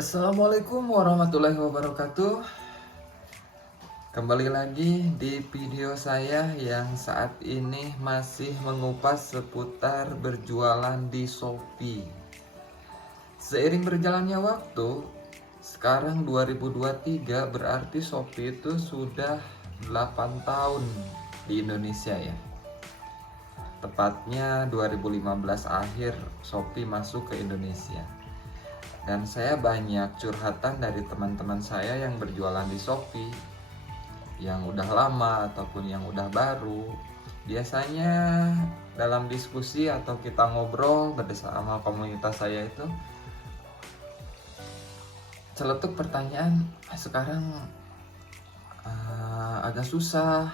Assalamualaikum warahmatullahi wabarakatuh. Kembali lagi di video saya yang saat ini masih mengupas seputar berjualan di Shopee. Seiring berjalannya waktu, sekarang 2023 berarti Shopee itu sudah 8 tahun di Indonesia ya. Tepatnya 2015 akhir Shopee masuk ke Indonesia. Dan saya banyak curhatan dari teman-teman saya yang berjualan di Shopee, yang udah lama ataupun yang udah baru. Biasanya dalam diskusi atau kita ngobrol bersama komunitas saya itu celetuk pertanyaan, sekarang agak susah,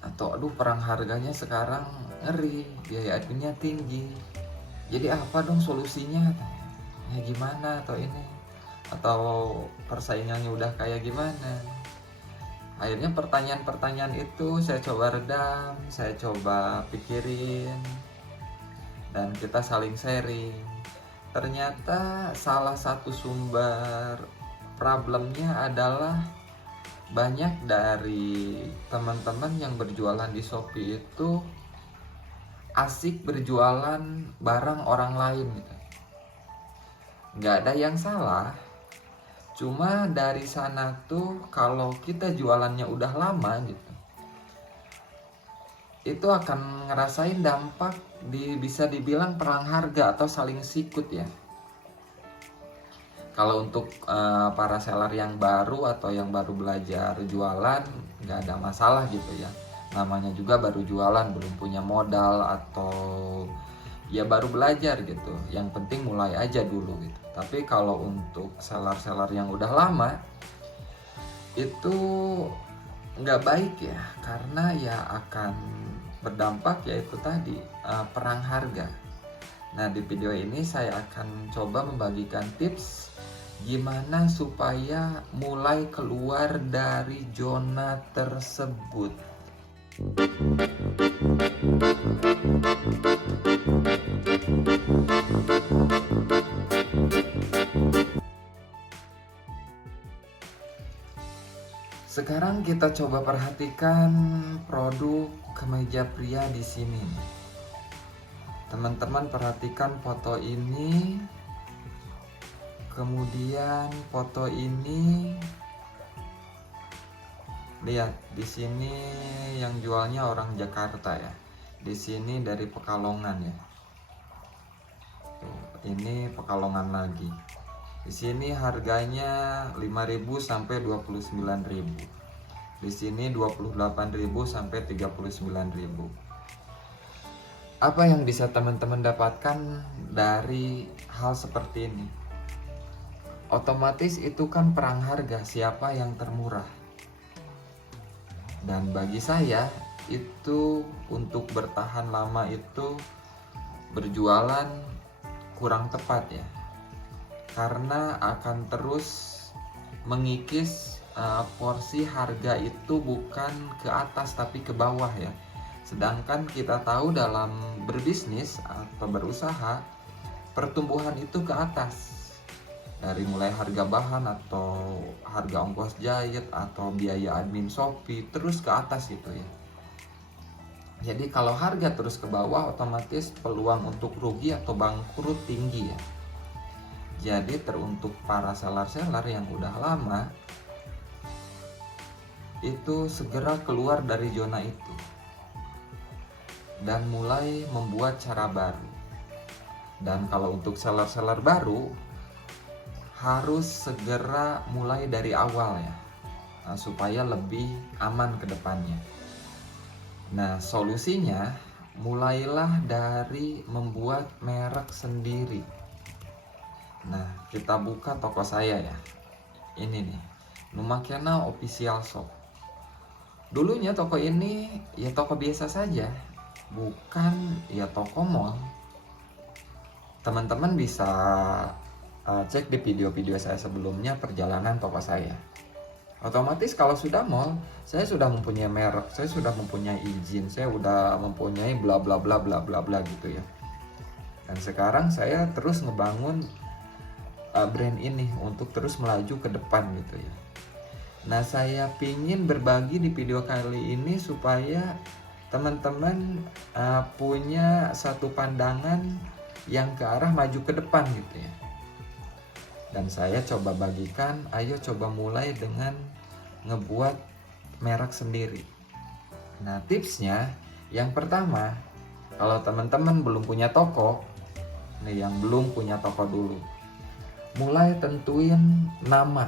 atau aduh perang harganya sekarang ngeri, biaya adminnya tinggi, jadi apa dong solusinya, ya gimana, atau ini, atau persaingannya udah kayak gimana. Akhirnya pertanyaan-pertanyaan itu saya coba redam, saya coba pikirin, dan kita saling sharing. Ternyata salah satu sumber problemnya adalah banyak dari teman-teman yang berjualan di Shopee itu asik berjualan barang orang lain gitu. Nggak ada yang salah, cuma dari sana tuh kalau kita jualannya udah lama gitu, itu akan ngerasain dampak bisa dibilang perang harga atau saling sikut ya. Kalau untuk para seller yang baru atau yang baru belajar jualan, nggak ada masalah gitu ya. Namanya juga baru jualan, belum punya modal atau ya baru belajar gitu. Yang penting mulai aja dulu gitu. Tapi kalau untuk seller-seller yang udah lama, itu nggak baik ya, karena ya akan berdampak yaitu tadi perang harga. Nah, di video ini saya akan coba membagikan tips gimana supaya mulai keluar dari zona tersebut. Sekarang kita coba perhatikan produk kemeja pria di sini. Teman-teman perhatikan foto ini, kemudian foto ini. Lihat di sini yang jualnya orang Jakarta ya. Di sini dari Pekalongan ya. Tuh, ini Pekalongan lagi. Di sini harganya 5.000 sampai 29.000. Di sini 28.000 sampai 39.000. Apa yang bisa teman-teman dapatkan dari hal seperti ini? Otomatis itu kan perang harga, siapa yang termurah. Dan bagi saya itu untuk bertahan lama itu berjualan kurang tepat ya. Karena akan terus mengikis porsi harga itu bukan ke atas tapi ke bawah ya. Sedangkan kita tahu dalam berbisnis atau berusaha, pertumbuhan itu ke atas. Dari mulai harga bahan atau harga ongkos jahit atau biaya admin Shopee terus ke atas gitu ya. Jadi kalau harga terus ke bawah, otomatis peluang untuk rugi atau bangkrut tinggi ya. Jadi teruntuk para seller-seller yang udah lama, itu segera keluar dari zona itu dan mulai membuat cara baru. Dan kalau untuk seller-seller baru, harus segera mulai dari awal ya, supaya lebih aman ke depannya. Nah, solusinya mulailah dari membuat merek sendiri. Nah, kita buka toko saya ya. Ini nih, Numakena Official Shop. Dulunya toko ini ya toko biasa saja, bukan ya toko mall. Teman-teman bisa cek di video-video saya sebelumnya perjalanan toko saya. Otomatis kalau sudah mall, saya sudah mempunyai merek, saya sudah mempunyai izin, saya sudah mempunyai bla bla bla bla bla bla gitu ya. Dan sekarang saya terus ngebangun brand ini untuk terus melaju ke depan gitu ya. Nah, saya pingin berbagi di video kali ini supaya teman-teman punya satu pandangan yang ke arah maju ke depan gitu ya. Dan saya coba bagikan, ayo coba mulai dengan ngebuat merek sendiri. Nah, tipsnya yang pertama, kalau teman-teman belum punya toko, nih yang belum punya toko dulu, mulai tentuin nama.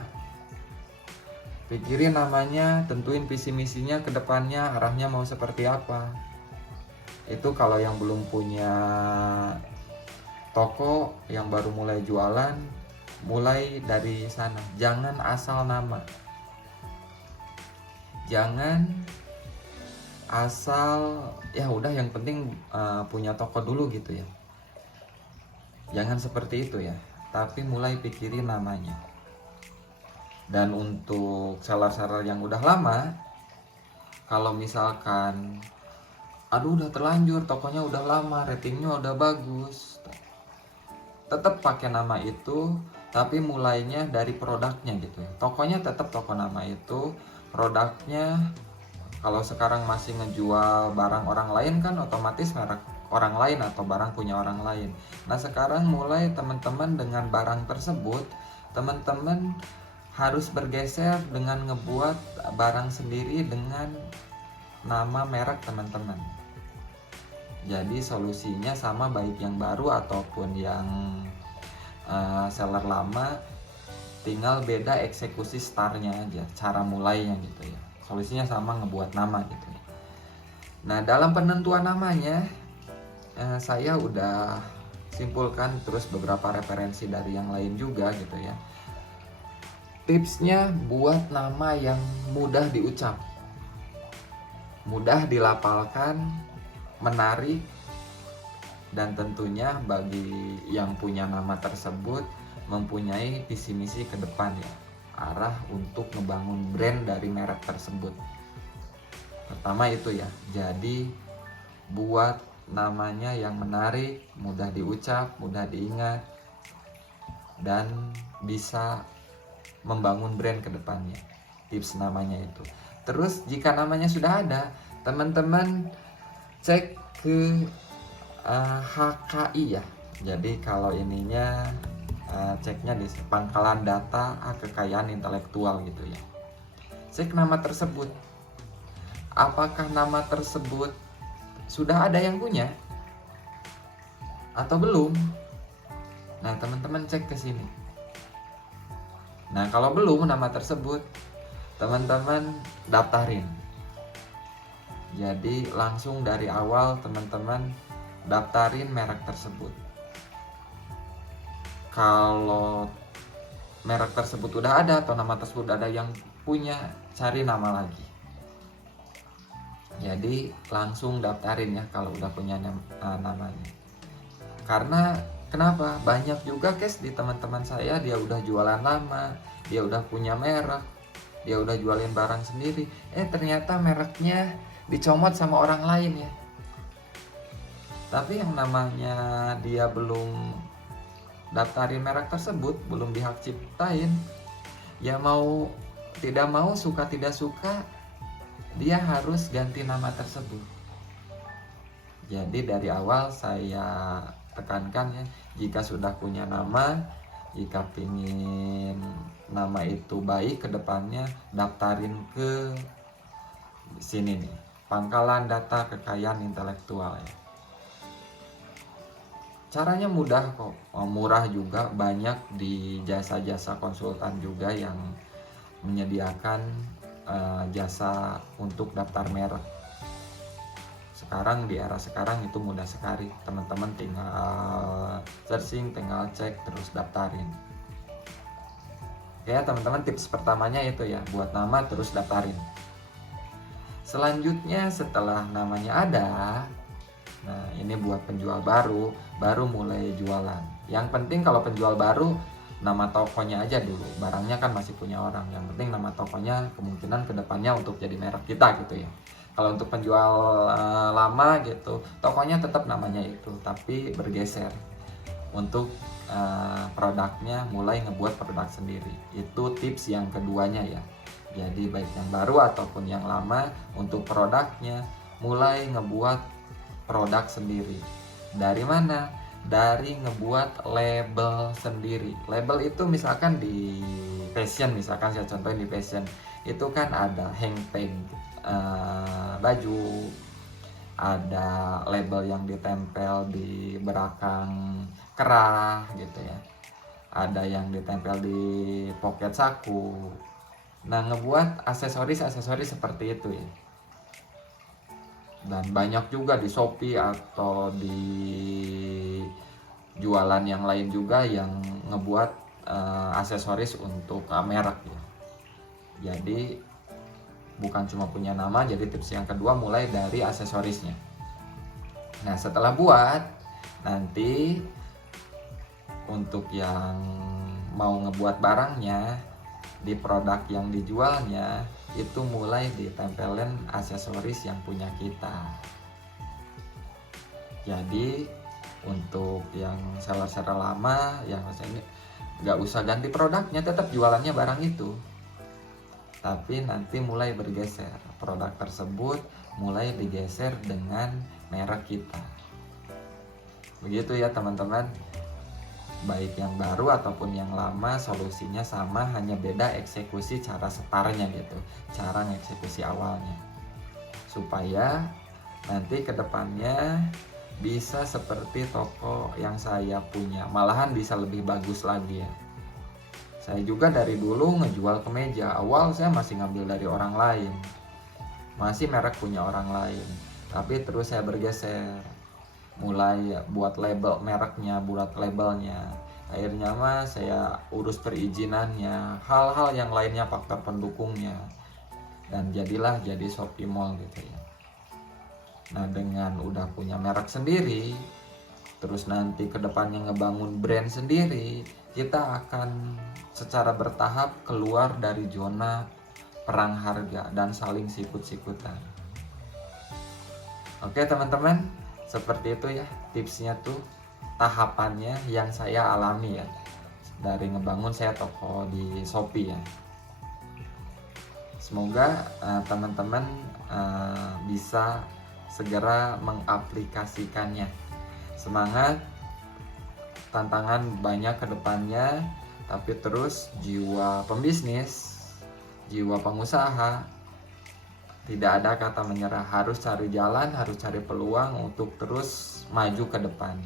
Pikirin namanya, tentuin visi misinya ke depannya, arahnya mau seperti apa. Itu kalau yang belum punya toko, yang baru mulai jualan, mulai dari sana. Jangan asal nama. Jangan asal ya udah yang penting punya toko dulu gitu ya. Jangan seperti itu ya. Tapi mulai pikirin namanya. Dan untuk seller-seller yang udah lama, kalau misalkan aduh udah terlanjur, tokonya udah lama, ratingnya udah bagus, tetap pakai nama itu, tapi mulainya dari produknya gitu ya. Tokonya tetap toko nama itu, produknya kalau sekarang masih ngejual barang orang lain kan otomatis merek orang lain atau barang punya orang lain. Nah, sekarang mulai teman-teman dengan barang tersebut, teman-teman harus bergeser dengan ngebuat barang sendiri dengan nama merek teman-teman. Jadi solusinya sama baik yang baru ataupun yang seller lama, tinggal beda eksekusi startnya aja, cara mulainya gitu ya. Solusinya sama, ngebuat nama gitu ya. Nah, dalam penentuan namanya saya udah simpulkan terus beberapa referensi dari yang lain juga gitu ya. Tipsnya buat nama yang mudah diucap, mudah dilafalkan, menarik, dan tentunya bagi yang punya nama tersebut mempunyai visi misi ke depan ya, arah untuk ngebangun brand dari merek tersebut. Pertama itu ya, jadi buat namanya yang menarik, mudah diucap, mudah diingat, dan bisa membangun brand ke depannya. Tips namanya itu. Terus jika namanya sudah ada, teman-teman cek ke HKI ya. Jadi kalau ininya ceknya di pangkalan data kekayaan intelektual gitu ya. Cek nama tersebut. Apakah nama tersebut sudah ada yang punya atau belum? Nah, teman-teman cek ke sini. Nah, kalau belum nama tersebut, teman-teman daftarin. Jadi langsung dari awal teman-teman daftarin merek tersebut. Kalau merek tersebut udah ada atau nama tersebut ada yang punya, cari nama lagi. Jadi langsung daftarin ya kalau udah punya namanya. Karena kenapa? Banyak juga guys di teman-teman saya, dia udah jualan lama, dia udah punya merek, dia udah jualin barang sendiri, ternyata mereknya dicomot sama orang lain ya. Tapi yang namanya dia belum daftarin merek tersebut, belum dihak ciptain, ya mau tidak mau, suka tidak suka, dia harus ganti nama tersebut. Jadi dari awal saya tekankan ya, jika sudah punya nama, jika pingin nama itu baik ke depannya, daftarin ke sini nih, pangkalan data kekayaan intelektual ya. Caranya mudah kok, murah juga, banyak di jasa-jasa konsultan juga yang menyediakan jasa untuk daftar merek. Sekarang di era sekarang itu mudah sekali, teman-teman tinggal searching, tinggal cek, terus daftarin. Ya teman-teman, tips pertamanya itu ya, buat nama terus daftarin. Selanjutnya setelah namanya ada, nah ini buat penjual baru mulai jualan. Yang penting kalau penjual baru, nama tokonya aja dulu, barangnya kan masih punya orang. Yang penting nama tokonya kemungkinan kedepannya untuk jadi merek kita gitu ya. Kalau untuk penjual lama gitu, tokonya tetap namanya itu, tapi bergeser untuk produknya, mulai ngebuat produk sendiri. Itu tips yang keduanya ya. Jadi baik yang baru ataupun yang lama, untuk produknya mulai ngebuat produk sendiri. Dari mana? Dari ngebuat label sendiri. Label itu misalkan di fashion, misalkan saya contohin di fashion, itu kan ada hangtag baju, ada label yang ditempel di belakang kerah gitu ya, ada yang ditempel di poket saku. Nah, ngebuat aksesoris seperti itu ya. Dan banyak juga di Shopee atau di jualan yang lain juga yang ngebuat aksesoris untuk merek ya. Jadi bukan cuma punya nama. Jadi tips yang kedua mulai dari aksesorisnya. Nah, setelah buat, nanti untuk yang mau ngebuat barangnya, di produk yang dijualnya itu mulai ditempelin aksesoris yang punya kita. Jadi untuk yang seller-seller lama yang ini nggak usah ganti produknya, tetap jualannya barang itu, tapi nanti mulai bergeser, produk tersebut mulai digeser dengan merek kita. Begitu ya teman-teman. Baik yang baru ataupun yang lama, solusinya sama, hanya beda eksekusi cara setarnya gitu, cara eksekusi awalnya, supaya nanti kedepannya bisa seperti toko yang saya punya, malahan bisa lebih bagus lagi ya. Saya juga dari dulu ngejual kemeja, awal saya masih ngambil dari orang lain, masih merek punya orang lain, tapi terus saya bergeser, mulai buat label mereknya, buat labelnya. Akhirnya mah saya urus perizinannya, hal-hal yang lainnya, faktor pendukungnya, dan jadilah jadi Shopee Mall gitu ya. Nah, dengan udah punya merek sendiri, terus nanti kedepannya ngebangun brand sendiri, kita akan secara bertahap keluar dari zona perang harga dan saling sikut-sikutan. Oke teman-teman, seperti itu ya tipsnya tuh, tahapannya yang saya alami ya dari ngebangun saya toko di Shopee ya. Semoga teman-teman bisa segera mengaplikasikannya. Semangat, tantangan banyak ke depannya, tapi terus jiwa pembisnis, jiwa pengusaha, tidak ada kata menyerah, harus cari jalan, harus cari peluang untuk terus maju ke depan.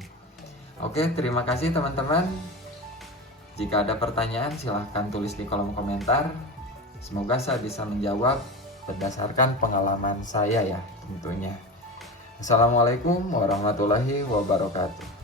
Oke, terima kasih teman-teman. Jika ada pertanyaan silahkan tulis di kolom komentar. Semoga saya bisa menjawab berdasarkan pengalaman saya ya tentunya. Assalamualaikum warahmatullahi wabarakatuh.